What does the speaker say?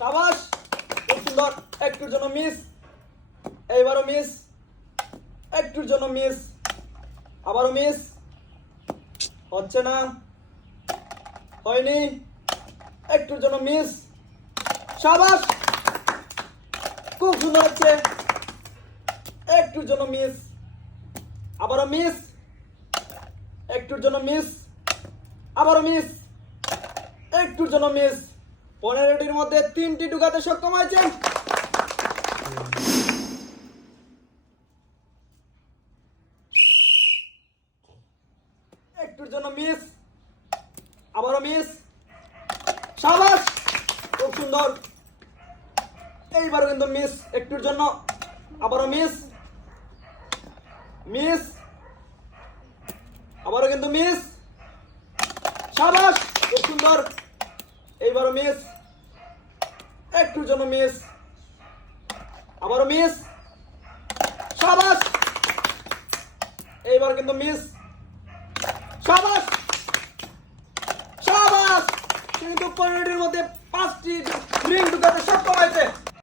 সাবাস, খুব সুন্দর। একটুর জন্য মিস, এইবারও মিস, একটুর জন্য মিস, আবারও মিস, হচ্ছে না, হয়নি, একটুর জন্য মিস। সাবাস, খুব সুন্দর হচ্ছে, একটুর জন্য মিস, আবারও মিস, একটুর জন্য মিস, আবারও মিস, একটুর জন্য মিস। 15টির মধ্যে 3টি ঢুকাতে সক্ষম হয়েছে। একটুর জন্য মিস, আবারও মিস। সাবাস, খুব সুন্দর। এইবারও কিন্তু মিস, একটুর জন্য, আবারও মিস, মিস, আবারও কিন্তু মিস। সাবাস, খুব সুন্দর। এইবারও মিস, একটুর জন্য মিস, আবারও মিস। সাবাস, এইবার কিন্তু মিস। সাবাস, সাবাস, কিন্তু 15টির মধ্যে 5টি রিং ঢুকাতে সক্ষম হয়েছে।